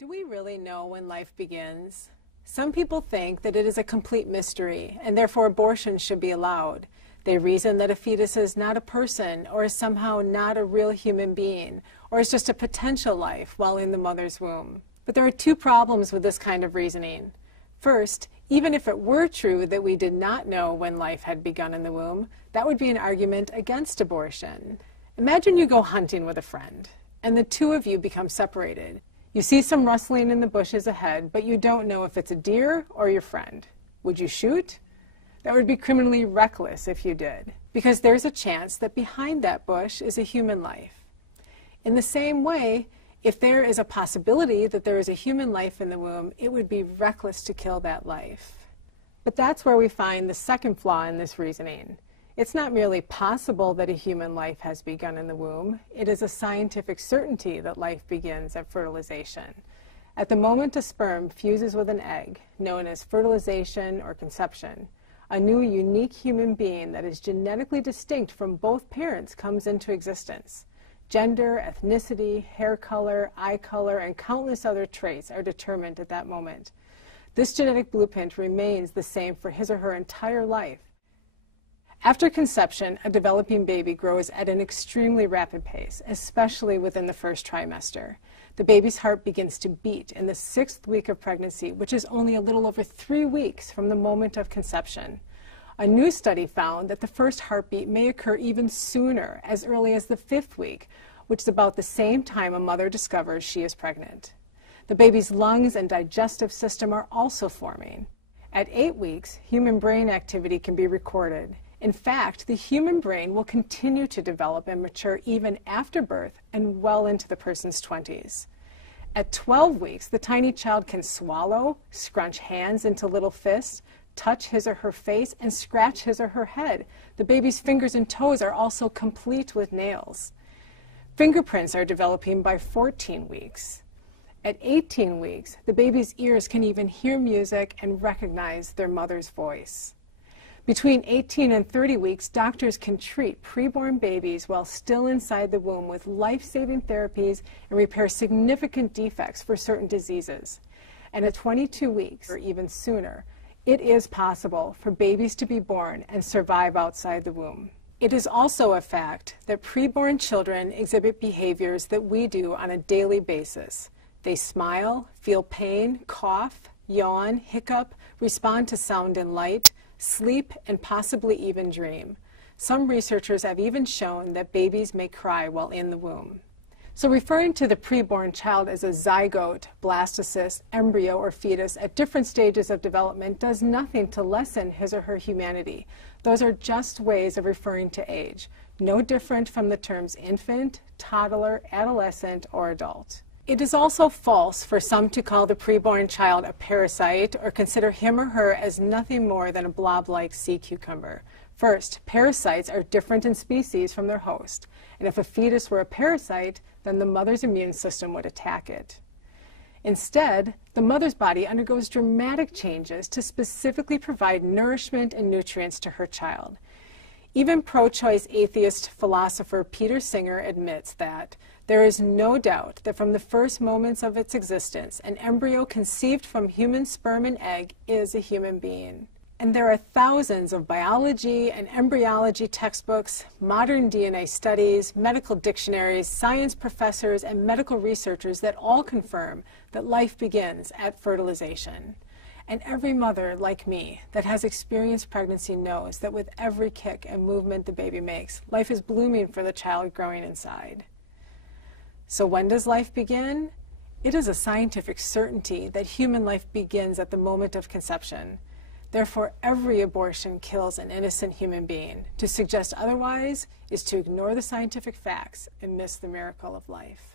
Do we really know when life begins? Some people think that it is a complete mystery, and therefore abortion should be allowed. They reason that a fetus is not a person, or is somehow not a real human being, or is just a potential life while in the mother's womb. But there are two problems with this kind of reasoning. First, even if it were true that we did not know when life had begun in the womb, that would be an argument against abortion. Imagine you go hunting with a friend, and the two of you become separated. You see some rustling in the bushes ahead, but you don't know if it's a deer or your friend. Would you shoot? That would be criminally reckless if you did, because there's a chance that behind that bush is a human life. In the same way, if there is a possibility that there is a human life in the womb, it would be reckless to kill that life. But that's where we find the second flaw in this reasoning. It's not merely possible that a human life has begun in the womb. It is a scientific certainty that life begins at fertilization. At the moment a sperm fuses with an egg, known as fertilization or conception, a new unique human being that is genetically distinct from both parents comes into existence. Gender, ethnicity, hair color, eye color, and countless other traits are determined at that moment. This genetic blueprint remains the same for his or her entire life. After conception, a developing baby grows at an extremely rapid pace, especially within the first trimester. The baby's heart begins to beat in the 6th week of pregnancy, which is only a little over 3 weeks from the moment of conception. A new study found that the first heartbeat may occur even sooner, as early as the 5th week, which is about the same time a mother discovers she is pregnant. The baby's lungs and digestive system are also forming. At 8 weeks, human brain activity can be recorded. In fact, the human brain will continue to develop and mature even after birth and well into the person's 20s. At 12 weeks, the tiny child can swallow, scrunch hands into little fists, touch his or her face, and scratch his or her head. The baby's fingers and toes are also complete with nails. Fingerprints are developing by 14 weeks. At 18 weeks, the baby's ears can even hear music and recognize their mother's voice. Between 18 and 30 weeks, doctors can treat preborn babies while still inside the womb with life-saving therapies and repair significant defects for certain diseases. And at 22 weeks, or even sooner, it is possible for babies to be born and survive outside the womb. It is also a fact that preborn children exhibit behaviors that we do on a daily basis. They smile, feel pain, cough, yawn, hiccup, respond to sound and light, sleep, and possibly even dream. Some researchers have even shown that babies may cry while in the womb. So referring to the preborn child as a zygote, blastocyst, embryo, or fetus at different stages of development does nothing to lessen his or her humanity. Those are just ways of referring to age, no different from the terms infant, toddler, adolescent, or adult. It is also false for some to call the preborn child a parasite or consider him or her as nothing more than a blob-like sea cucumber. First, parasites are different in species from their host, and if a fetus were a parasite, then the mother's immune system would attack it. Instead, the mother's body undergoes dramatic changes to specifically provide nourishment and nutrients to her child. Even pro-choice atheist philosopher Peter Singer admits that there is no doubt that from the first moments of its existence, an embryo conceived from human sperm and egg is a human being. And there are thousands of biology and embryology textbooks, modern DNA studies, medical dictionaries, science professors, and medical researchers that all confirm that life begins at fertilization. And every mother, like me, that has experienced pregnancy knows that with every kick and movement the baby makes, life is blooming for the child growing inside. So when does life begin? It is a scientific certainty that human life begins at the moment of conception. Therefore, every abortion kills an innocent human being. To suggest otherwise is to ignore the scientific facts and miss the miracle of life.